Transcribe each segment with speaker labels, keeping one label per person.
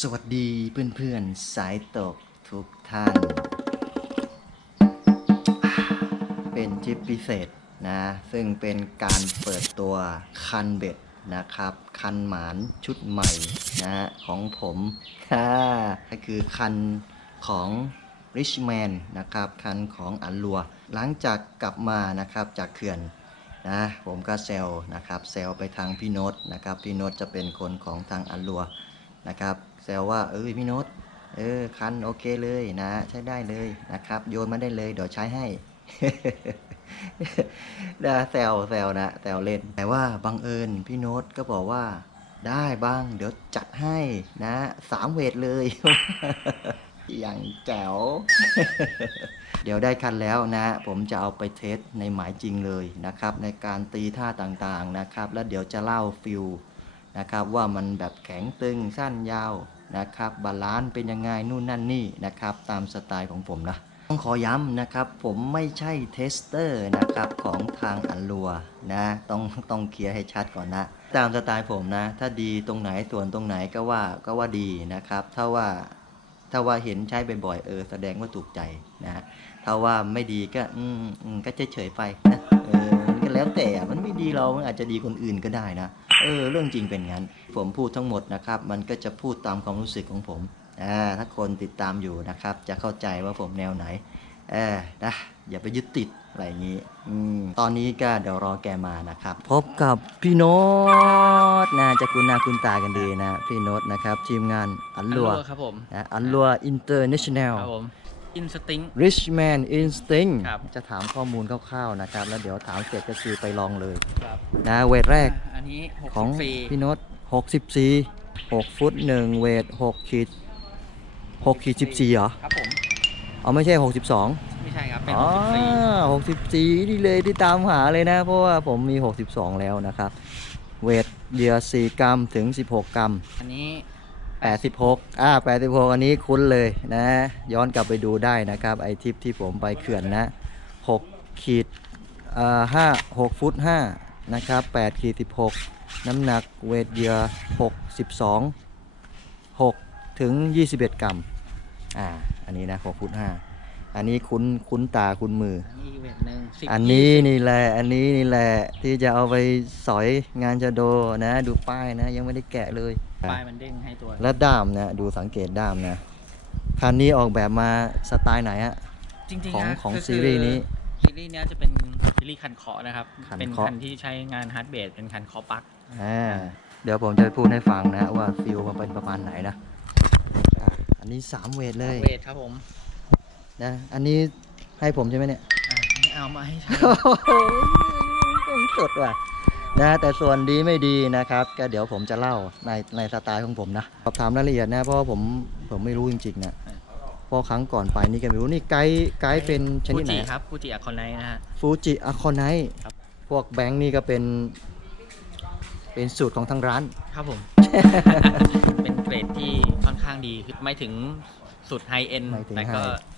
Speaker 1: สวัสดีเพื่อนๆ สายตกทุกท่าน เป็นทริปพิเศษนะ ซึ่งเป็นการเปิดตัวคันเบ็ดนะครับ คันหมานชุดใหม่นะของผมฮ่าก็คือคันของ Richman นะครับ คันของอันลัว หลังจากกลับมานะครับจากเขื่อนนะผมก็เซลนะครับเซลไปทางพี่โน้ตนะครับ พี่โน้ตจะเป็นคนของทางอัลลัวนะครับ เซลว่าเออพี่โน้ตเออคันโอเคเลยนะ ใช้ได้เลยนะครับ โยนมาได้เลยเดี๋ยวใช้ให้นะแซวแซวนะแซวเล่น แต่ว่าบังเอิญพี่โน้ตก็บอกว่า ได้บ้าง เดี๋ยวจัดให้นะสามเวทเลย อย่างแจ๋ว เดี๋ยวได้คันแล้วนะ ผมจะเอาไปเทสในหมายจริงเลยนะครับ ในการตีท่าต่างๆนะครับ แล้วเดี๋ยวจะเล่าฟิลนะครับ ว่ามันแบบแข็งตึงสั้นยาว นะครับบาลานซ์เป็นยังไงนู่นนั่นนี่นะครับตามสไตล์ของผมนะต้องขอย้ำนะครับผมไม่ใช่เทสเตอร์นะครับของทางอันลัวนะต้องต้องเคลียร์ให้ชัดก่อนนะ ตามสไตล์ผมนะ ถ้าดีตรงไหนส่วนตรงไหนก็ว่าก็ว่าดีนะครับ ถ้าว่าถ้าว่าเห็นใช้บ่อยๆเออแสดงว่าถูกใจนะถ้าว่าไม่ดีก็อืมอืมก็เฉยๆไปนะเออ แล้วแต่อะมันไม่ดีเรามันอาจจะดีคนอื่นก็ได้นะเออเรื่องจริงเป็นงั้น ผมพูดทั้งหมดนะครับ มันก็จะพูดตามความรู้สึกของผมอ่าถ้าคนติดตามอยู่นะครับ จะเข้าใจว่าผมแนวไหนเออนะอย่าไปยึดติดอะไรอย่างนี้อืมตอนนี้ก็เดี๋ยวรอแกมานะครับ พบกับพี่โน้ตนะจะคุณหน้าคุณตากันดีนะ พี่โน้ตนะครับ ทีมงานอันลัว
Speaker 2: ครับผม
Speaker 1: นะอันลัวอินเตอร์เนชั่นแนล
Speaker 2: ครับผม อินสติ้ง
Speaker 1: Richman Instinct
Speaker 2: ครับ
Speaker 1: จะถามข้อมูลคร่าวๆนะครับ แล้วเดี๋ยวถามเสร็จก็คือไปลองเลย
Speaker 2: ครับ
Speaker 1: นะเวทแรก
Speaker 2: อันนี้หก
Speaker 1: ของ
Speaker 2: สิบสี่
Speaker 1: พี่โน้ต64 6 ฟุต 1 เวท6ขีด6ขีด14เหรอ
Speaker 2: ครับผม
Speaker 1: อ๋อไม่ใช่ 62
Speaker 2: ไม่ใช่ครับเป็น
Speaker 1: อ๋อ
Speaker 2: หกสิบสี่
Speaker 1: 64นี่เลยที่ตามหาเลยนะ เพราะว่าผมมี 62 แล้วนะครับ เวทเดีย4กรัมถึง 16 กรัม
Speaker 2: อันนี้
Speaker 1: 86อ่า86 อันนี้คุ้นเลยนะ ย้อนกลับไปดูได้นะครับ ไอทิปที่ผมไปเขื่อนนะ6ขีดอ่า5 6ฟุต5นะครับ8ขีด16 น้ำหนักเวทเยีย62 6 ถึง 21 กรัมอ่าอันนี้นะ6ฟุต5 อันนี้คุ้นคุ้นตาคุ้นมือ
Speaker 2: อันนี้อีกเวทหนึ่งสิบ
Speaker 1: อันนี้นี่แหละ อันนี้นี่แหละ ที่จะเอาไปสอยงานจะโดนะ ดูป้ายนะ ยังไม่ได้แกะเลย
Speaker 2: ปลายมันเด้งให้ตัว
Speaker 1: และด้ามนะ ดูสังเกตด้ามนะ คันนี้ออกแบบมาสไตล์ไหนฮะ
Speaker 2: จริง
Speaker 1: ของ
Speaker 2: ๆนะ
Speaker 1: ของ
Speaker 2: ก็คื
Speaker 1: ซีรีส์นี้
Speaker 2: ซีรีส์เนี้ยจะเป็นซีรีส์คันเคาะนะครับ
Speaker 1: คัน
Speaker 2: เป็น
Speaker 1: เคาะ
Speaker 2: คันที่ใช้งานฮาร์ดเบสเป็นคันเคาะปลั๊ก
Speaker 1: อ่าเดี๋ยวผมจะพูดให้ฟังนะว่าฟิลมันเป็นประมาณไหนนะอะอันนี้3เวทเลย
Speaker 2: เวทครับผม
Speaker 1: นะอันนี้ให้ผมใช่ไหมเนี่ย
Speaker 2: อ่าไม่เอามาให้ใช้
Speaker 1: โอ้โหสุดว่ะนะแต่ส่วนดีไม่ดีนะครับ ก็เดี๋ยวผมจะเล่าในในสไตล์ของผมนะสอบถามรายละเอียดนะเพราะว่าผมผมไม่รู้จริงๆนะเพราะครั้งก่อนไปนี่ก็ไม่รู้นี่ไกด์ไกด์เป็นช
Speaker 2: ฟู
Speaker 1: นิดไหน
Speaker 2: จิครับฟูจิอะคอนไนนะฮะ
Speaker 1: ฟูจิอะคอนไน
Speaker 2: ครับ
Speaker 1: พวกแบงค์นี่ก็เป็น เป็นสูตรของทางร้าน
Speaker 2: ครับผม เป็นเกรดที่ค่อนข้างดีคือไม่ถึงสุดไฮเอ็น
Speaker 1: ไม่ถึง
Speaker 2: แต่ก็
Speaker 1: high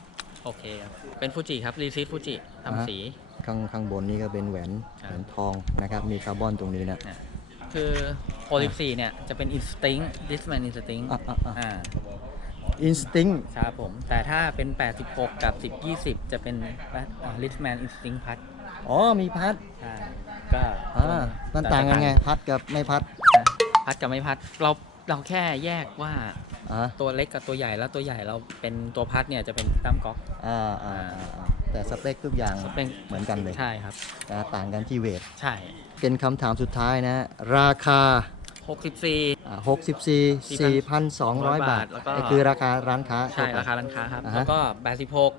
Speaker 2: โอเคครับ เป็นฟูจิครับ รีซีฟูจิ
Speaker 1: อ่าฮะ
Speaker 2: ทำสี
Speaker 1: ข้างข้างบนนี่ก็เป็นแหวน
Speaker 2: ครับ
Speaker 1: แหวนทองนะครับ มีคาร์บอนตรงนี้นะ
Speaker 2: คือโอลิฟซีเนี่ย จะเป็น Instinct Discman Instinct
Speaker 1: อะอะอะ
Speaker 2: อ่า
Speaker 1: อินสติ้ง
Speaker 2: ครับผม แต่ถ้าเป็น 86 กับ 10 20 จะเป็น Liftman Instinct พัด
Speaker 1: อ๋อ มีพัด
Speaker 2: ใช่ก็
Speaker 1: อ่ามันต่างกันไง พัดกับไม่พัด
Speaker 2: นะพัดกับไม่พัด เรา เราแค่แยกว่า
Speaker 1: อ่า
Speaker 2: ตัวเล็กกับตัวใหญ่แล้วตัวใหญ่เราเป็นตัวพัดเนี่ยจะเป็นตั้มก๊อก
Speaker 1: อ่าอ่าอ่าอ่าแต่สเปคทุกอย่าง
Speaker 2: เป็น
Speaker 1: เหมือนกันเลย
Speaker 2: ใช่ครับ
Speaker 1: นะต่างกันที่เวท
Speaker 2: ใช่
Speaker 1: เป็นคำถามสุดท้ายนะ ราคา
Speaker 2: 64
Speaker 1: อ่า64 4,200 บาท
Speaker 2: แล้วก็
Speaker 1: นี่คือราคาร้านค้า
Speaker 2: ใช่ราคาร้านค้าครับ
Speaker 1: อ่าฮะ
Speaker 2: แล้วก็ 86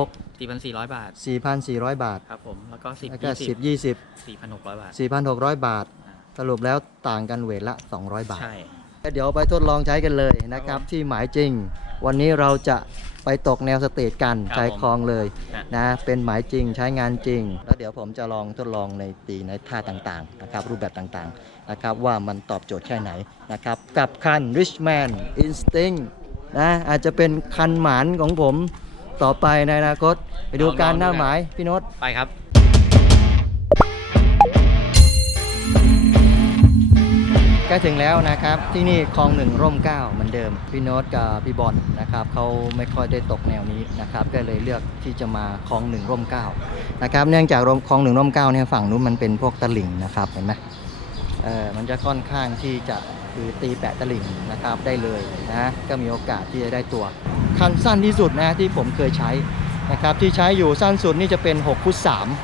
Speaker 1: 86
Speaker 2: 4,400 บาท
Speaker 1: 4,400 บาท
Speaker 2: ครับผม แล้วก็ 10
Speaker 1: แล้วก็
Speaker 2: 20
Speaker 1: 10 20
Speaker 2: 4,600 บาท
Speaker 1: 4,600 บาท สรุปแล้วต่างกันเวทละ 200 บาท
Speaker 2: ใช่
Speaker 1: เดี๋ยวไปทดลองใช้กันเลยนะครับ ที่หมายจริง วันนี้เราจะไปตกแนวสเตจกัน
Speaker 2: ครับ
Speaker 1: ชายคลองเลย
Speaker 2: ฮะ
Speaker 1: นะเป็นหมายจริงใช้งานจริง แล้วเดี๋ยวผมจะลองทดลองในตีในท่าต่างๆนะครับรูปแบบต่างๆนะครับว่ามันตอบโจทย์แค่ไหนนะครับกับคัน Richman Instinct นะอาจจะเป็นคันหมานของผมต่อไปในอนาคต ไปดูการหน้าหมายพี่โน้ต
Speaker 2: ไปครับ
Speaker 1: ใกล้ถึงแล้วนะครับ ที่นี่คลองหนึ่งร่มเก้าเหมือนเดิม พี่โน้ตกับพี่บอลนะครับเขาไม่ค่อยได้ตกแนวนี้นะครับ ก็เลยเลือกที่จะมาคลองหนึ่งร่มเก้านะครับ เนื่องจากคลองหนึ่งร่มเก้าเนี่ยฝั่งนู้นมันเป็นพวกตลิ่งนะครับเห็นไหมเออมันจะค่อนข้างที่จะคือตีแปะตลิ่งนะครับได้เลยนะก็มีโอกาสที่จะได้ตัว คันสั้นที่สุดนะที่ผมเคยใช้นะครับที่ใช้อยู่สั้นสุดนี่จะเป็น6ฟุต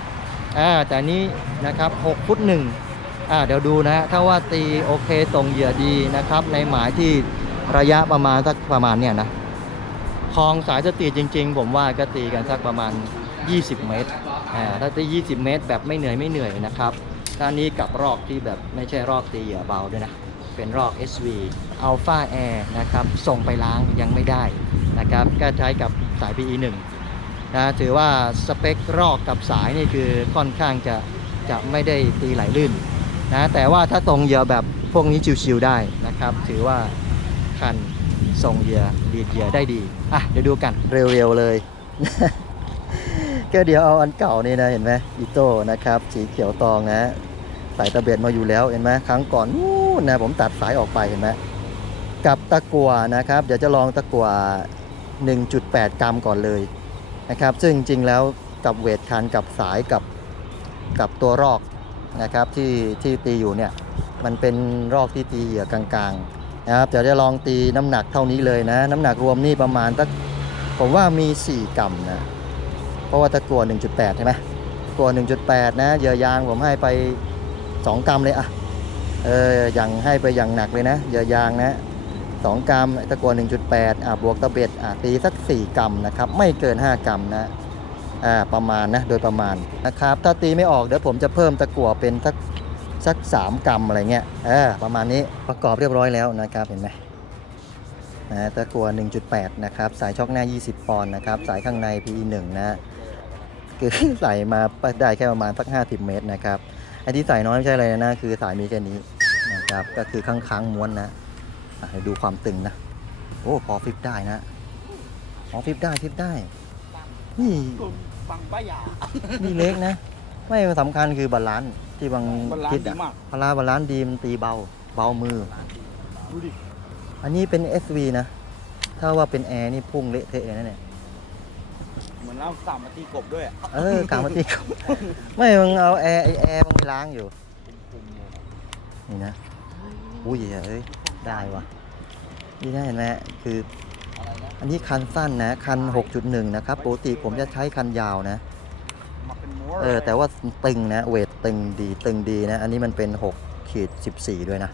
Speaker 1: 3อ่าแต่นี้นะครับ6ฟุต1 อ่าเดี๋ยวดูนะถ้าว่าตีโอเคตรงเหยื่อดีนะครับ ในหมายที่ระยะประมาณสักประมาณเนี่ยนะคลองสายสตรีจริง ๆ ผมว่าก็ตีกันสักประมาณ 20 เมตรอ่าถ้าตี 20 เมตร แบบไม่เหนื่อยไม่เหนื่อยนะครับด้านนี้กับรอกที่แบบไม่ใช่รอกตีเหยื่อเบาด้วยนะเป็นรอก SV Alpha Air นะครับส่งไปล้างยังไม่ได้นะครับก็ใช้กับสาย PE 1 นะถือว่าสเปครอกกับสายนี่คือค่อนข้างจะจะไม่ได้ตีไหลลื่น นะแต่ว่าถ้าตรงเหยื่อแบบพวกนี้ชิวๆได้นะครับ ถือว่าคันส่งเหยื่อดีดเหยื่อได้ดีอะเดี๋ยวดูกันเร็วๆเลยก็เดี๋ยวเอาอันเก่านี่นะเห็นไหมอีโต้นะครับสีเขียวตองนะใส่ตะเบ็ดมาอยู่แล้วเห็นไหมครั้งก่อนนู้นนะผมตัดสายออกไปเห็นไหมกับตะกัวนะครับ เดี๋ยวจะลองตะกัว 1.8 กรัมก่อนเลยนะครับ ซึ่งจริงๆแล้วกับเวทคันกับสายกับกับตัวรอก นะครับที่ที่ตีอยู่เนี่ยมันเป็นรอกที่ตีเหยื่อกลางๆนะครับเดี๋ยวจะลองตีน้ำหนักเท่านี้เลยนะ น้ำหนักรวมนี่ประมาณสักผมว่ามี 4กรัมนะเพราะว่าตะกัว1.8 ใช่ไหมกัว1.8 นะเหยื่อยางผมให้ไป 2 กรัมเลยอะเอออย่างให้ไปอย่างหนักเลยนะเหยื่อยางนะ2กรัมตะกัว1.8อ่าบวกตะเบ็ดอ่าตีสัก 4 กรัมนะครับไม่เกิน 5 กรัมนะ อ่าประมาณนะโดยประมาณนะครับ ถ้าตีไม่ออกเดี๋ยวผมจะเพิ่มตะกัวเป็นสักสัก3กรัมอะไรเงี้ยเออประมาณนี้ประกอบเรียบร้อยแล้วนะครับเห็นไหมนะตะกัว1.8 นะครับ สายช็อคหน้า 20 ปอนด์นะครับ สายข้างใน PE 1นะคือใส่มาได้แค่ประมาณสัก 50 เมตรนะครับไอ้ที่ใส่น้อยไม่ใช่อะไรนะ คือสายมีแค่นี้นะครับ ก็คือค้างๆม้วนนะดูความตึงนะ โอ้ พอฟิปได้นะ พอฟิปได้ฟิปได้ นี่
Speaker 3: ฟังป้ายา
Speaker 1: นี่เล็กนะ ไม่สำคัญคือบาลานซ์ที่บาง
Speaker 3: บาลานซ์
Speaker 1: คิด
Speaker 3: ดี
Speaker 1: อะ
Speaker 3: มาก
Speaker 1: พลาบาลานซ์ดีมันตีเบา เบามือ
Speaker 3: ดูดิ
Speaker 1: อันนี้เป็น SV นะ ถ้าว่าเป็นแอร์นี่พุ่งเละเทะเลยนะเนี่ย
Speaker 3: เหมือนเราสามมาตีกบด้วยอะ
Speaker 1: เออกลางมาตีกับ ไม่มึงเอาแอร์ไอแอร์มึงไปล้างอยู่ นี่นะ อุ้ยเอ้ย ได้วะนี่นะเห็นไหมคือ อันนี้คันสั้นนะ คัน 6.1 นะครับปกติผมจะใช้คันยาวนะ
Speaker 3: มาเป็นม้ว
Speaker 1: เออ แต่ว่าตึงนะ เวทตึงดี ตึงดีนะ อันนี้มันเป็น6ขีด14 ด้วยนะ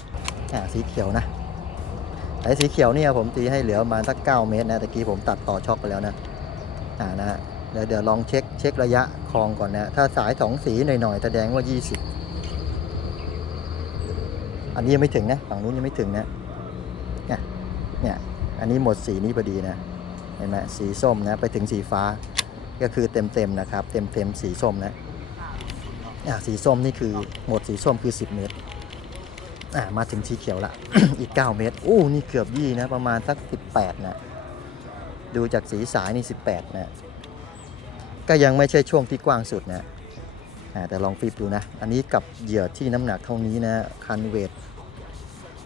Speaker 1: อ่าสีเขียวนะไอ้สีเขียวเนี่ยผมตีให้เหลือประมาณสัก 9 เมตรนะตะกี้ผมตัดต่อช็อคไปแล้วนะอ่านะฮะเดี๋ยวเดี๋ยวลองเช็คเช็คระยะคลองก่อนนะ ถ้าสายสองสีหน่อยๆแสดงว่า 20 อันนี้ยังไม่ถึงนะ ฝั่งนู้นยังไม่ถึงนะเนี่ยเนี่ย อันนี้หมดสีนี้พอดีนะเห็นไหมสีส้มนะไปถึงสีฟ้าก็คือเต็มเต็มนะครับ เต็มเต็มสีส้มนะอะสีส้มนี่คือหมดสีส้มคือ 10 เมตรอะมาถึงสีเขียวละ อีก 9 เมตรโอ้นี่เกือบยี่นะประมาณสัก 18นะดูจากสีสายนี่ 18นะก็ยังไม่ใช่ช่วงที่กว้างสุดนะแต่ลองฟิบดูนะ อันนี้กับเหยื่อที่น้ำหนักเท่านี้นะคันเวท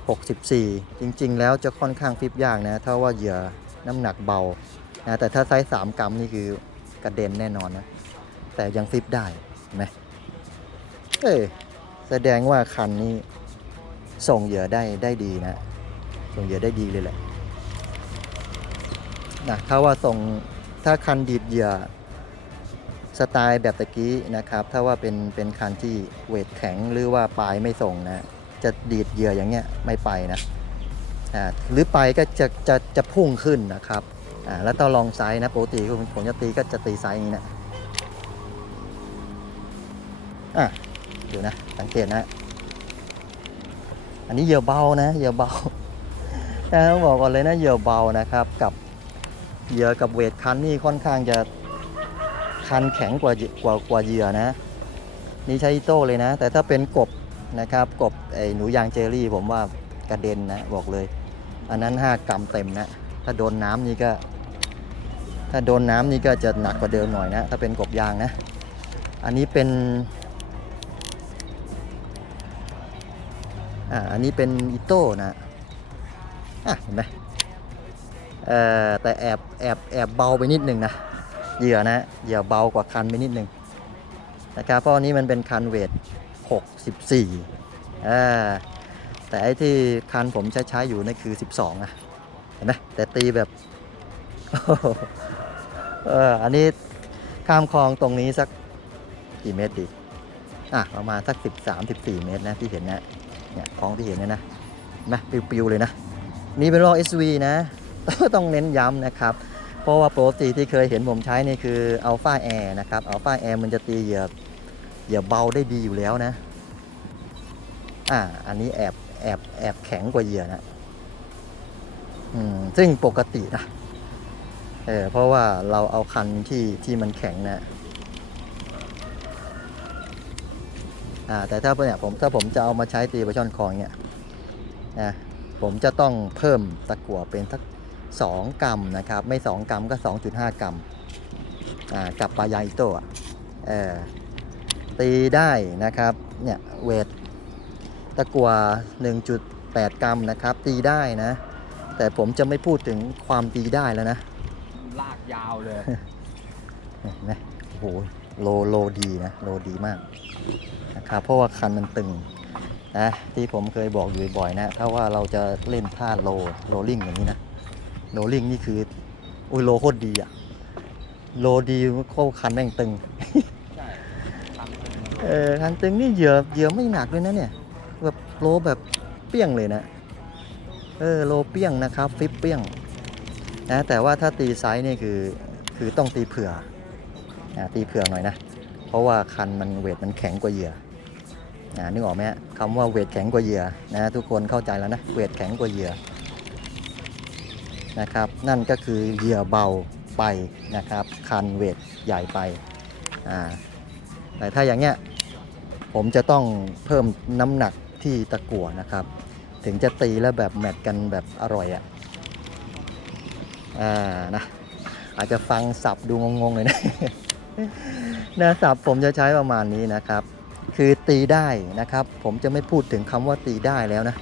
Speaker 1: 64 จริงๆ แล้วจะค่อนข้างฟิบยากนะ ถ้าว่าเหยื่อน้ำหนักเบานะแต่ถ้าไซส์3กรัมนี่คือกระเด็นแน่นอนนะ แต่ยังฟิบได้นไหมเอ้แสดงว่าคันนี้ส่งเหยื่อได้ได้ดีนะ ส่งเหยื่อได้ดีเลยแหละนะถ้าว่าส่งถ้าคันดีดเหยื่อสไตล์แบบตะกี้นะครับ ถ้าว่าเป็นเป็นคันที่เวทแข็งหรือว่าปลายไม่ส่งนะ จะดีดเหยื่ออย่างเงี้ยไม่ไปนะหรือไปก็จะจะจะพุ่งขึ้นนะครับแล้วต้องลองไซส์นะปกติผมจะตีก็จะตีไซส์นี้นะอะดี๋ยวนะสังเกตนะ อันนี้เหยื่อเบานะเหยื่อเบาแต่ต้องบอกก่อนเลยนะเหยื่อเบานะครับกับเหยื่อกับเวทคันนี่ค่อนข้างจะคันแข็งกว่ากว่ากว่าเหยื่อนะ นี่ใช้อิโต้เลยนะ แต่ถ้าเป็นกบ นะครับกบไอ้หนูยางเจอรี่ผมว่ากระเด็นนะบอกเลย อันนั้น 5 กรัมเต็มนะ ถ้าโดนน้ำนี่ก็ ถ้าโดนน้ำนี่ก็จะหนักกว่าเดิมหน่อยนะ ถ้าเป็นกบยางนะ อันนี้เป็นอ่าอันนี้เป็นอิโต้นะอะเห็นไหมเอ่อแต่แอบแอบแอบเบาไปนิดนึงนะเหยื่อนะเหยื่อเบากว่าคันไปนิดนึงนะครับเพราะอันนี้มันเป็นคันเวท 64อ่าแต่ไอ้ที่คันผมใช้ใช้อยู่นั่คือ 12นะเห็นไหมแต่ตีแบบเอออันนี้ข้ามคลองตรงนี้สักกี่เมตรดีอะประมาณสัก 13 14 เมตรนะที่เห็นนะเนี่ยคลองที่เห็นเนยนะนไหมปิวๆเลยนะ นี่เป็นรอบ SV นะ ต้องเน้นย้ำนะครับ เพราะว่าโปกติที่เคยเห็นผมใช้นี่คือ Alpha Air นะครับ Alpha Air มันจะตีเหยื่อ หยื่อเบาได้ดีอยู่แล้วนะ อ่า อันนี้แอบแอบแอบแข็งกว่าเหยื่อนะอืมซึ่งปกตินะ เออเพราะว่าเราเอาคันที่ที่มันแข็งนะอ่าแต่ถ้าเนี่ยผมถ้าผมจะเอามาใช้ตีปลาช่อนคองเนี่ยนะผมจะต้องเพิ่มตะกั่วเป็นสัก2กรัมนะครับ ไม่2กรัมก็2.5กรัมอ่ากับปลายางอิโต้อะเออ ตีได้นะครับเนี่ยเวทตะกั่ว1.8 กรัมนะครับ ตีได้นะ แต่ผมจะไม่พูดถึงความตีได้แล้วนะ
Speaker 3: ลากยาวเลย
Speaker 1: เห็นไหมโอ้โหโลโลดีนะ โลดีมากนะครับเพราะว่าคันมันตึงนะที่ผมเคยบอกอยู่บ่อยๆนะถ้าว่าเราจะเล่นท่าโลโรลลิ่งอย่างนี้นะโรลลิ่งนี่คืออุ้ยโลโคตรดีอะโลดีโคตรคันแม่งตึง
Speaker 3: ใช่ทำ
Speaker 1: เออคันตึงนี่เหยื่อเหยื่อไม่หนักเลยนะเนี่ย แบบโลแบบเปี้ยงเลยนะ เออโลเปี้ยงนะครับฟิปเปี้ยงนะแต่ว่าถ้าตีไซส์นี่คือคือต้องตีเผื่อนะตีเผื่อหน่อยนะ เพราะว่าคันมันเวทมันแข็งกว่าเหยื่อนะนึกออกไหมคำว่าเวทแข็งกว่าเหยื่อนะทุกคนเข้าใจแล้วนะเวทแข็งกว่าเหยื่อนะครับนั่นก็คือเหยื่อเบาไปนะครับ คันเวทใหญ่ไปอ่า แต่ถ้าอย่างเงี้ยผมจะต้องเพิ่มน้ำหนักที่ตะกั่วนะครับ ถึงจะตีแล้วแบบแมทกันแบบอร่อยอะ่ะอ่านะอาจจะฟังสับดูงงๆเลยนะนะสับผมจะใช้ประมาณนี้นะครับ คือตีได้นะครับ ผมจะไม่พูดถึงคำว่าตีได้แล้วนะ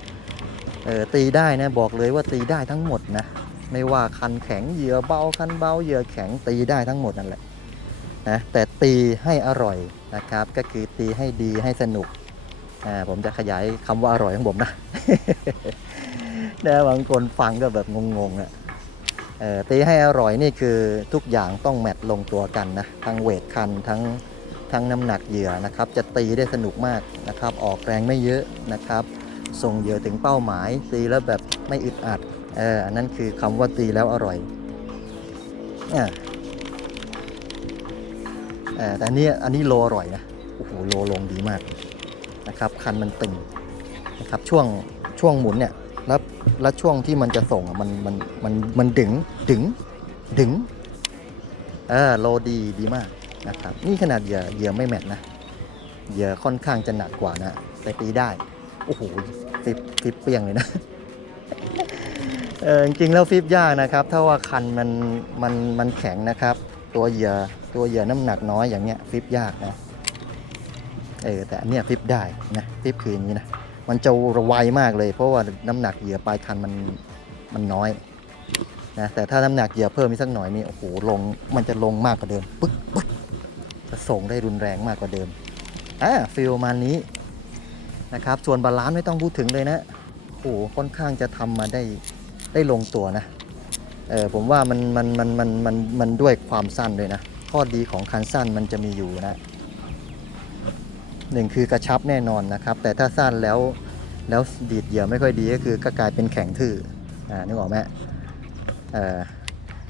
Speaker 1: เออตีได้นะบอกเลยว่าตีได้ทั้งหมดนะ ไม่ว่าคันแข็งเหยื่อเบาคันเบาเหยื่อแข็งตีได้ทั้งหมดนั่นแหละ นะแต่ตีให้อร่อยนะครับ ก็คือตีให้ดีให้สนุกอ่าผมจะขยายคำว่าอร่อยของผมนะนะบางคนฟังก็แบบงงๆอะตีให้อร่อยนี่คือทุกอย่างต้องแมทลงตัวกันนะทั้งเวทคันทั้งทั้งน้ำหนักเหยื่อนะครับ จะตีได้สนุกมากนะครับ ออกแรงไม่เยอะนะครับ ส่งเหยื่อถึงเป้าหมาย ตีแล้วแบบไม่อึดอัดเอออันนั้นคือคำว่าตีแล้วอร่อยอ่า แต่อันนี้อันนี้โลอร่อยนะโอ้โหโลลงดีมากนะครับ คันมันตึงนะครับช่วงช่วงหมุนเนี่ยแล้วแล้วช่วงที่มันจะส่งอะมันมันมันมันดึงดึงดึงเออโลดีดีมากนะครับ นี่ขนาดเหยื่อเหยื่อไม่แมทนะเหยื่อค่อนข้างจะหนักกว่านะแต่ตีได้โอ้โหฟิปฟิปเปียงเลยนะเออจริงๆแล้วฟิปยากนะครับ ถ้าว่าคันมันมันมันแข็งนะครับ ตัวเหยื่อ ตัวเหยื่อน้ำหนักน้อยอย่างเงี้ยฟิปยากนะเออแต่อันเนี้ยฟิปได้นะฟิปคืออย่างนี้นะมันจะไวมากเลย เพราะว่าน้ำหนักเหยื่อปลายคันมันมันน้อยนะแต่ถ้าน้ำหนักเหยื่อเพิ่มอีกสักหน่อยนี่โอ้โหลงมันจะลงมากกว่าเดิมปึ๊กปึ๊กจะส่งได้รุนแรงมากกว่าเดิมอ่าฟิลมานี้นะครับส่วนบาลานซ์ไม่ต้องพูดถึงเลยนะโอ้โหค่อนข้างจะทำมาได้ได้ลงตัวนะเออผมว่ามันมันมันมันมันมันด้วยความสั้นด้วยนะ ข้อดีของคันสั้นมันจะมีอยู่นะหนึ่งคือกระชับแน่นอนนะครับ แต่ถ้าสั้นแล้วแล้วดีดเหยื่อไม่ค่อยดีก็คือก็กลายเป็นแข็งทื่ออ่านึกออกไหมเออ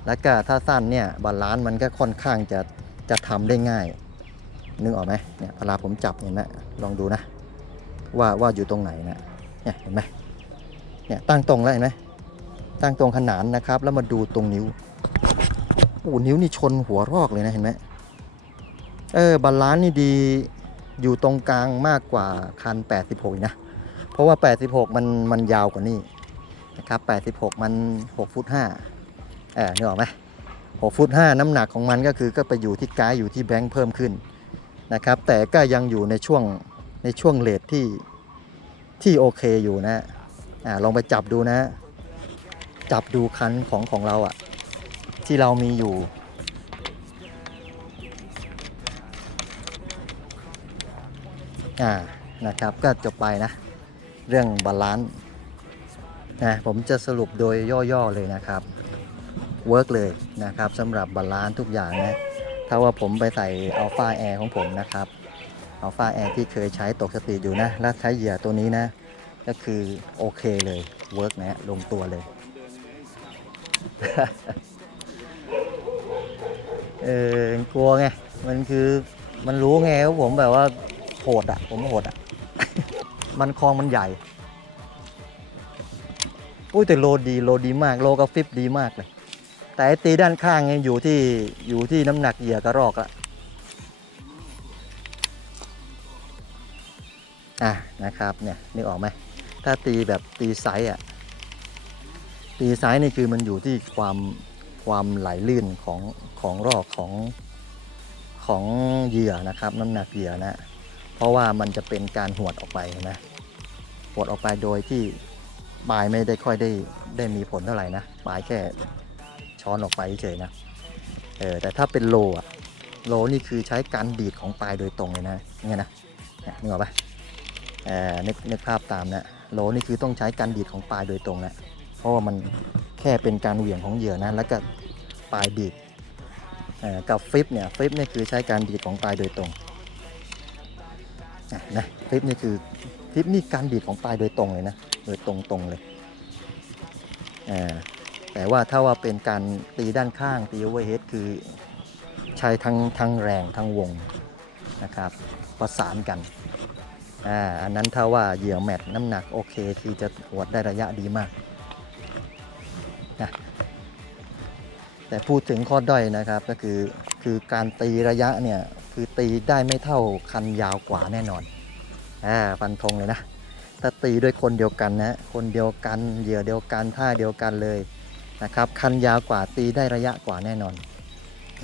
Speaker 1: แล้วก็ถ้าสั้นเนี่ยบาลานซ์มันก็ค่อนข้างจะจะทำได้ง่าย นึกออกไหมเนี่ยเวลาผมจับเห็นไหมลองดูนะ ว่าว่าอยู่ตรงไหนนะเนี่ยเห็นไหมเนี่ยตั้งตรงแล้วเห็นไหมตั้งตรงขนานนะครับ แล้วมาดูตรงนิ้ว โอ้นิ้วนี่ชนหัวรอกเลยนะเห็นไหมเออบาลานซ์นี่ดีอยู่ตรงกลางมากกว่าคัน 86 นะ เพราะว่า 86 มันมันยาวกว่านี่นะครับ 86 มัน6ฟุต5เออนึกออกไหม6ฟุต5น้ำหนักของมันก็คือก็ไปอยู่ที่ไกด์อยู่ที่แบงค์เพิ่มขึ้นนะครับ แต่ก็ยังอยู่ในช่วงในช่วงเลทที่ที่โอเคอยู่นะอ่าลองไปจับดูนะ จับดูคันของของเราอะ ที่เรามีอยู่ อ่า นะครับ ก็จบไปนะ เรื่องบาลานซ์นะ ผมจะสรุปโดยย่อๆเลยนะครับ เวิร์กเลยนะครับสำหรับบาลานซ์ทุกอย่างนะ ถ้าว่าผมไปใส่อัลฟาแอร์ของผมนะครับอัลฟาแอร์ที่เคยใช้ตกสตรีทอยู่นะ แล้วใช้เหยื่อตัวนี้นะ ก็คือโอเคเลย เวิร์กนะ ลงตัวเลย เออกลัวไง มันคือมันรู้ไงว่าผมแบบว่าโหดอะ ผมโหดอะ มันคลองมันใหญ่ อุ้ยแต่โลดีโลดีมากโลกับฟิปดีมากเลย แต่ไอตีด้านข้างเนี่ยอยู่ที่อยู่ที่น้ำหนักเหยื่อกระรอกละอะนะครับเนี่ยนึกออกไหมถ้าตีแบบตีไซส์อะตีไซส์นี่คือมันอยู่ที่ความความไหลลื่นของ ของรอกของของเหยื่อนะครับ น้ำหนักเหยื่อนะ เพราะว่ามันจะเป็นการหวดออกไปนะหวดออกไปโดยที่ปลายไม่ได้ค่อยได้ได้มีผลเท่าไหร่นะปลายแค่ช้อนออกไปเฉยนะเออแต่ถ้าเป็นโลอะโลนี่คือใช้การดีดของปลายโดยตรงเลยนะเนี่ยนะเนี่ยนึกออกปะเออนึกนึกภาพตามนะโลนี่คือต้องใช้การดีดของปลายโดยตรงนะเพราะว่ามันแค่เป็นการเหวี่ยงของเหยื่อนะแล้วก็ปลายดีด กับฟลิปเนี่ยฟลิปนี่คือใช้การดีดของปลายโดยตรงนะฟลิปนี่คือฟลิปนี่การดีดของปลายโดยตรงเลยนะโดยตรงๆเลยแต่ว่าถ้าว่าเป็นการตีด้านข้างตีโอเวอร์เฮดคือใช้ทั้งทั้งแรงทั้งวงนะครับประสานกันอ่าอันนั้นถ้าว่าเหยื่อแมทน้ำหนักโอเค คือจะหวดได้ระยะดีมาก แต่พูดถึงข้อด้อยนะครับก็คือคือการตีระยะเนี่ยคือตีได้ไม่เท่าคันยาวกว่าแน่นอนอ่าฟันธงเลยนะ ถ้าตีด้วยคนเดียวกันนะคนเดียวกันเหยื่อเดียวกันท่าเดียวกันเลยนะครับคันยาวกว่าตีได้ระยะกว่าแน่นอน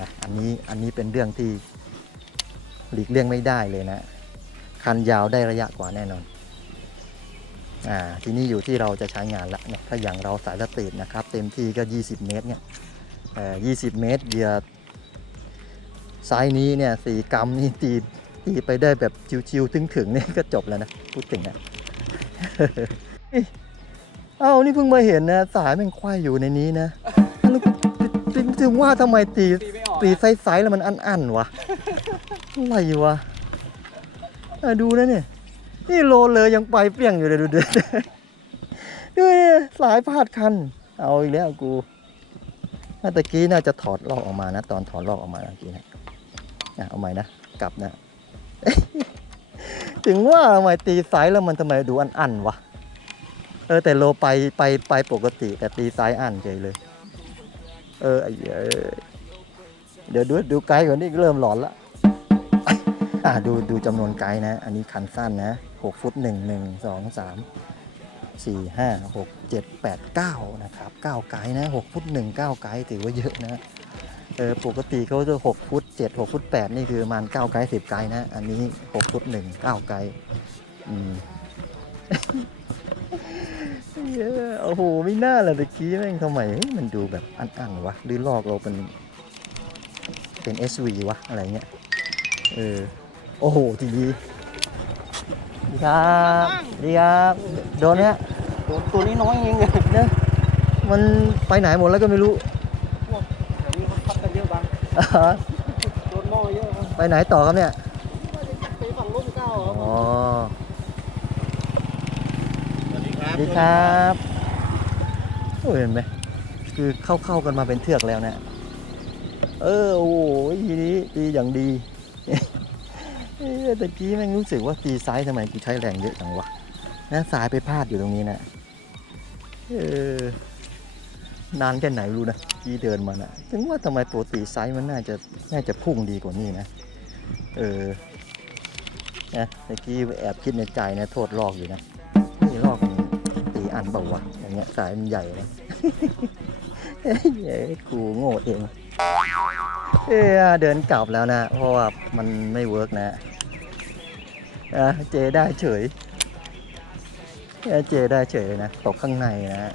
Speaker 1: นะอันนี้อันนี้เป็นเรื่องที่หลีกเลี่ยงไม่ได้เลยนะ คันยาวได้ระยะกว่าแน่นอนอ่าทีนี้อยู่ที่เราจะใช้งานละเนี่ยถ้าอย่างเราสายสตรีทนะครับ เต็มที่ก็ 20 เมตรเนี่ย 20 เมตรเหยื่อไซส์นี้เนี่ยสีกรัมนี่ตีตีไปได้แบบชิวๆถึงๆเนี่ยก็จบแล้วนะพูดถึงนะเอ้านี่เพิ่งมาเห็นนะ สายมันควายอยู่ในนี้นะแล้วถึงถึงว่าทำไมตี
Speaker 3: ตีไซ
Speaker 1: ส์ๆแล้วมันอันๆวะอะไรวะอะดูนะเนี่ยนี่โลเลยยังไปเปี้ยงอยู่เลยดูเดือดดูเนี่ยสายพาดคัน เอาอีกแล้วกู ตะกี้น่าจะถอดลอกออกมานะ ตอนถอดลอกออกมาเมื่อกี้นะเอาใหม่นะ กลับนะ ถึงว่าทำไมตีไซส์แล้วมันทำไมดูอันๆวะ เออแต่โลไปไปไปปกติ แต่ตีไซส์อันเฉยเลย เออไอ้เหี้ยเอ้ยเดี๋ยวดูดูไกด์ก่อนนี่เริ่มหลอนละอะดูดูจำนวนไกด์นะ อันนี้คันสั้นนะหกฟุตหนึ่งหนึ่งสองสาม สี่ห้าหกเจ็ดแปดเก้านะครับเก้าไกด์นะหกฟุตหนึ่งเก้าไกด์ถือว่าเยอะนะเออปกติเขาจะหกฟุตเจ็ดหกฟุตแปดนี่คือมาณเก้าไกด์สิบไกด์นะ อันนี้หกฟุตหนึ่งเก้าไกด์อืมเหี้ยโอ้โห ไม่น่าเลยตะกี้แม่งทำไมมันดูแบบอันๆวะ หรือลอกเราเป็น เป็น SV วะ อะไรเงี้ย เออ โอ้โห ทีนี้ดี ครับดีครับโดนเนี้ย
Speaker 3: ตัวตัวนี้น้อยเองเนี่ย
Speaker 1: เนี่ยมันไปไหนหมดแล้วก็ไม่รู้
Speaker 3: เดี๋ยวนี้เขาพัดกันเยอะบางโดนหม้อเยอะครับ
Speaker 1: ไปไหนต่อครับเนี่ย
Speaker 3: ไปฝั่งร่มเกล้าครับ
Speaker 1: อ๋อ
Speaker 3: สวัสดีครับ
Speaker 1: สวัสดีครับโอ้ยเห็นไหมคือเข้าเข้ากันมาเป็นเทือกแล้วนะเออโอ้โหทีนี้ตีอย่างดี เอ้ยตะกี้แม่งรู้สึกว่าตีซ้ายทำไมกูใช้แรงเยอะจังวะนะซ้ายไปพลาดอยู่ตรงนี้นะเออนานแค่ไหนรู้นะที่เดินมานะถึงว่าทำไมปกติไซส์มันน่าจะน่าจะพุ่งดีกว่านี้นะ เออนะเมื่อกี้แอบคิดในใจนะโทษลอกอยู่นะนี่ลอกตีอันเปล่าวะอย่างเงี้ยสายมันใหญ่นะเฮ้ยกูโง่เอง เอ้ยเดินกลับแล้วนะ เพราะว่ามันไม่เวิร์กนะ อะเจได้เฉยเจได้เฉยเลยนะ ตกข้างในนะ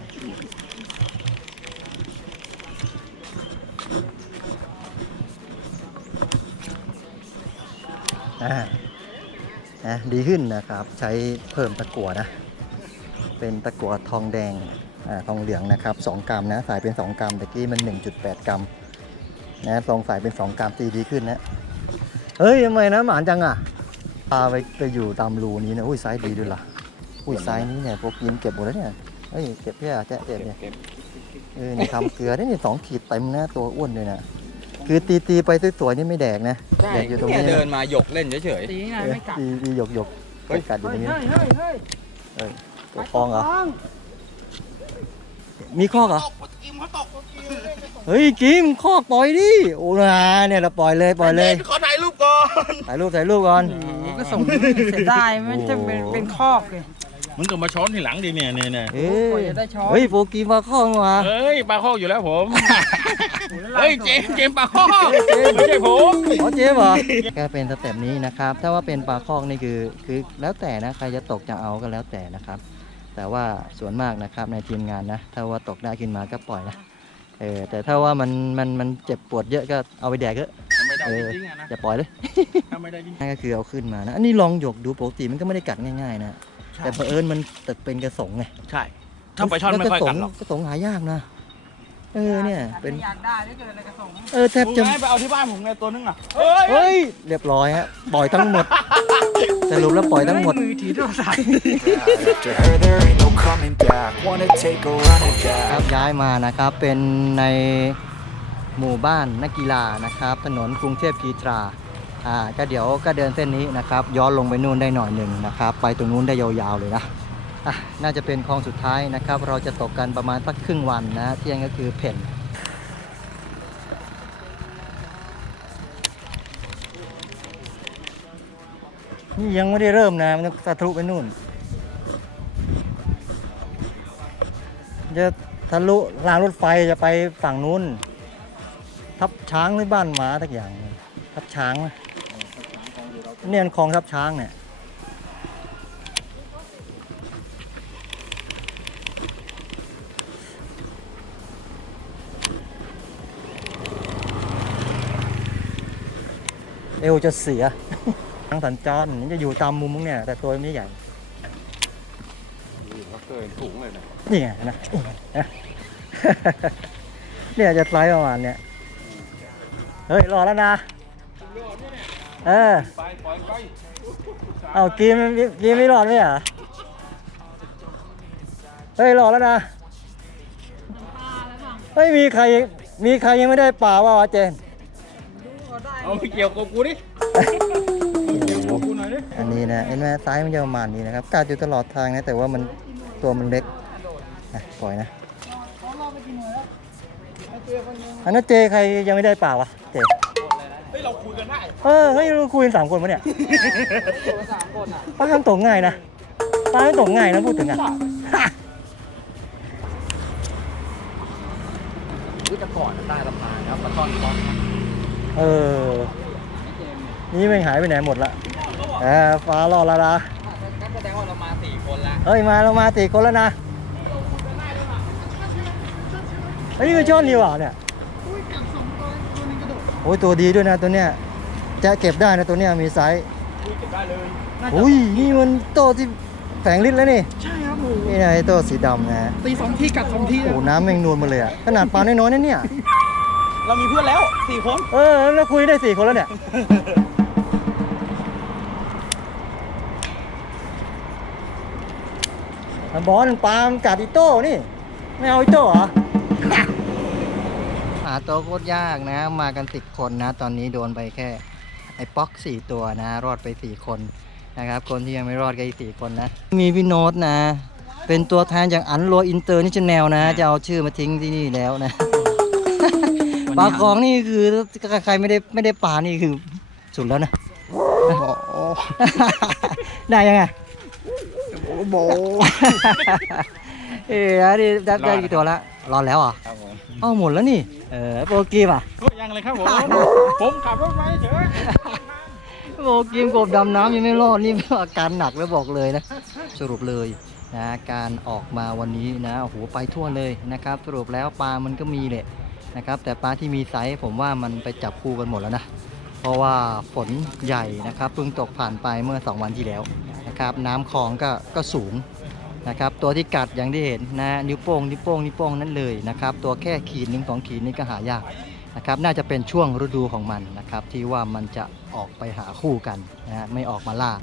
Speaker 1: อ่านะดีขึ้นนะครับ ใช้เพิ่มตะกั่วนะ เป็นตะกั่วทองแดงอทองเหลืองนะครับ 2 กรัมนะ สายเป็น 2 กรัมตะกี้มัน 1.8 กรัมนะลองสายเป็น 2 กรัมตีดีขึ้นนะ เฮ้ยทำไมนะหมานจังอะ ปลาไปไปอยู่ตามรูนี้นะอุ้ยไซส์ดีด้วยล่ะอุ้ยไซส์นี้เนี่ยพวกยิมเก็บหมดแล้วเนี่ยเฮ้ยเก็บเพื่อแจ๊ะเก็บเนี่ยเออนี่ทำเกลือได้นี่สองขีดเต็มนะตัวอ้วนเลยนะคือตีตีๆไปสวยๆนี่ไม่แดกนะ
Speaker 4: ใช่
Speaker 1: แดกอยู่ตรง
Speaker 4: เนี่ย
Speaker 1: นี้
Speaker 4: เดิ
Speaker 1: นะ
Speaker 4: นมาหยกเล่นเฉย
Speaker 3: ตีไง
Speaker 1: เออ
Speaker 3: ไม่กัด
Speaker 1: ดีดีหยกหยกๆไปกัดอยู่ตรงนี้
Speaker 3: เฮ้ยเฮ้ยเฮ้ย
Speaker 1: ตัวฟองเหรอมีข้อกเหรอเฮ้ยกิมข้อกปล่อยดิโอ้นาเนี่ยเราปล่อยเลยปล่อยเลย
Speaker 4: ขอถ่ายรูปก่อน
Speaker 1: ถ่ายรูปถ่ายรูปก่อน
Speaker 3: ก็ ส่งเสียดายมันจะเป็น
Speaker 1: โอ้
Speaker 3: เป็นคอกเลย
Speaker 5: มึงก็มาช้อนทีหลังดิเนี่ยเนี่ยเนี่ย
Speaker 1: เฮ้
Speaker 3: กว่ายจะได้ช้อน
Speaker 1: เฮ้ยโปรกีมาข้อกมา
Speaker 5: เฮ้ยปลาข้ออยู่แล้วผม เฮ้ยเจมส์เจมส์ปลาข้อไม่ใช่ผม
Speaker 1: อ๋อเจ๊เหรอแกเป็นสเต็ปนี้นะครับ ถ้าว่าเป็นปลาคอกนี่คือคือแล้วแต่นะใครจะตกจะเอาก็แล้วแต่นะครับ แต่ว่าส่วนมากนะครับในทีมงานนะ ถ้าว่าตกได้ขึ้นมาก็ปล่อยนะเออแต่ถ้าว่ามันมันมันเจ็บปวดเยอะก็เอาไปแดกเถอะ
Speaker 5: ทำ ไม่ได้
Speaker 1: เออ
Speaker 5: จริงๆอะนะ
Speaker 1: อย่าปล่อยเลย
Speaker 5: ทำไม่ได้จริง
Speaker 1: นั่นก็คือเอาขึ้นมานะอันนี้ลองหยกดูปกติมันก็ไม่ได้กัดง่ายๆนะแต่เผอิญมันตึกเป็นกระสงไง
Speaker 5: ใช่ ถ้าไปช้อนไม่ค่อยกัดหรอก
Speaker 1: กระสงหายากนะ เออเนี่ยเป็น
Speaker 3: อยากได้ได้เกินอะไรกระสง
Speaker 1: เออแทบ
Speaker 5: มึง
Speaker 1: จะ
Speaker 5: ไงไปเอาที่บ้านผมไงตัวนึงอะ
Speaker 1: เฮ้ยเรียบร้อยฮะปล่อยทั้งหมดสรุปแล้วปล่อยทั้งหมด
Speaker 3: มือถือโทรศัพท์
Speaker 6: After her, there ain't no coming back. Wanna take a run at
Speaker 1: ค
Speaker 6: that.
Speaker 1: รับย้ายมานะครับเป็นใน หมู่บ้านนักกีฬานะครับ ถนนกรุงเทพพีตราอ่าก็เดี๋ยวก็เดินเส้นนี้นะครับ ย้อนลงไปนู่นได้หน่อยหนึ่งนะครับ ไปตรงนู้นได้ยาวๆเลยนะอะน่าจะเป็นคลองสุดท้ายนะครับ เราจะตกกันประมาณสักครึ่งวันนะเที่ยงก็คือเพ่นนี่ยังไม่ได้เริ่มนะมันต้องสะทะลุไปนู่น จะทะลุรางรถไฟจะไปฝั่งนู้น ทับช้างหรือบ้านหมาทักอย่าง ทับช้างไหมเนี่ยคลองทับช้างเนี่ยเอวจะเสียทางสัญจรมันจะอยู่ตามมุมมึงเนี่ย แต่ตัวมันไม่ใหญ่
Speaker 4: เขาเกินถุงเลยนะ
Speaker 1: นี่ไงนะนี่ไงนะ เนี่ยจะไซส์ประมาณเนี้ย เฮ้ยรอแล้วนะ เออ
Speaker 4: ไปปล่อยไป
Speaker 1: เอากีมกีมไม่รอดไหมอะเฮ้ยรอแล้วนะ เฮ้ยมีใครมีใครยังไม่ได้ป่าวะวะเจน
Speaker 5: เอาไปเกี่ยวกับกูดิเกี่ยวกับกูหน่อยดิ
Speaker 1: อันนี้นะเห็นไหมซ้ายมันจะประมาณนี้นะครับกัดอยู่ตลอดทางนะแต่ว่ามันตัวมันเล็กอะปล่อยนะอันนั้นเจใครยังไม่ได้ป่าวะ เจ
Speaker 5: เฮ้ยเราคุยกันได้
Speaker 1: เออเฮ้ยเราคุยกันสามคนปะเนี่ยป้าทำตกง่ายนะป้าทำตกง่ายนะพูดถึงอะวิจะก่อนใต้สะพานครับปลาช่อนก้อนเออ นี่ไม่งหายไปไหนหมดละเออฟ้ารอดแล้วนะ
Speaker 4: ก็แสดงว่าเรามาสี่คนละ
Speaker 1: เฮ้ยมาเรามาสี่คนแล้วนะเฮ้ยนี่คือช่อนดีว่ะเนี่ย โอ้ยตัวดีด้วยนะตัวเนี้ยจะเก็บได้นะตัวเนี้ยมีไซส์
Speaker 5: คุยกันได้เลย
Speaker 1: อุ้ยนี่มันโตที่แฝงฤทธิ์แล้วนี่
Speaker 3: ใช่ครับผม
Speaker 1: นี่นะไอ้โตสีดำนะ
Speaker 3: ตีสองทีกัดสองที
Speaker 1: โอ้น้ำแมงนวลมาเลยอะขนาดปลาน้อยๆนะเนี่ย
Speaker 5: เรามีเพื่อนแล้วสี่คน
Speaker 1: เออแล้วคุยได้สี่คนแล้วเนี่ยมันบอลปลามันกัดอีโต้นี่ ไม่เอาอีโต้เหรอ หาตัวโคตรยากนะ มากันสิบคนนะ ตอนนี้โดนไปแค่ ไอ้ป๊อกสี่ตัวนะ รอดไปสี่คนนะครับ คนที่ยังไม่รอดก็อีกสี่คนนะ มีพี่โน้ตนะ เป็นตัวแทนจากอันโรอินเตอร์นิชแนลนะ จะเอาชื่อมาทิ้งที่นี่แล้วนะปลาของนี่คือใครไม่ได้ไม่ได้ปลานี่คือสุดแล้วนะได้ยังไงโบเอ้ยนี่ได้ได้กี่ตัวละ รอดแล้วเหรอะ
Speaker 5: ครับผม
Speaker 1: อ้าวหมดแล้วนี่ เออโปรกีมอะ
Speaker 5: ก็ยังเลยครับผม ผมขับรถไปเฉย
Speaker 1: โปรกีมกบดำน้ำยังไม่รอดนี่อาการหนักแล้วบอกเลยนะ สรุปเลยนะการออกมาวันนี้นะโอ้โหไปทั่วเลยนะครับ สรุปแล้วปลามันก็มีแหละนะครับ แต่ปลาที่มีไซส์ผมว่ามันไปจับคู่กันหมดแล้วนะ เพราะว่าฝนใหญ่นะครับเพิ่งตกผ่านไปเมื่อ 2 วันที่แล้วนะครับ น้ำคลองก็ก็สูง นะครับตัวที่กัดอย่างที่เห็นนะนิ้วโป้งนิ้วโป้งนิ้วโป้งนั่นเลยนะครับตัวแค่ขีดหนึ่งสองขีดนี่ก็หายากนะครับน่าจะเป็นช่วงฤดูของมันนะครับที่ว่ามันจะออกไปหาคู่กันนะฮะไม่ออกมาล่า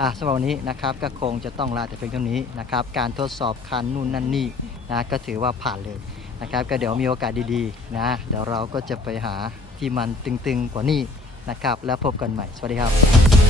Speaker 1: อะสำหรับวันนี้นะครับก็คงจะต้องลาแต่เพียงเท่านี้นะครับการทดสอบคันนู่นนั่นนี่นะก็ถือว่าผ่านเลยนะครับก็เดี๋ยวมีโอกาสดีๆนะเดี๋ยวเราก็จะไปหาที่มันตึงๆกว่านี้นะครับแล้วพบกันใหม่สวัสดีครับ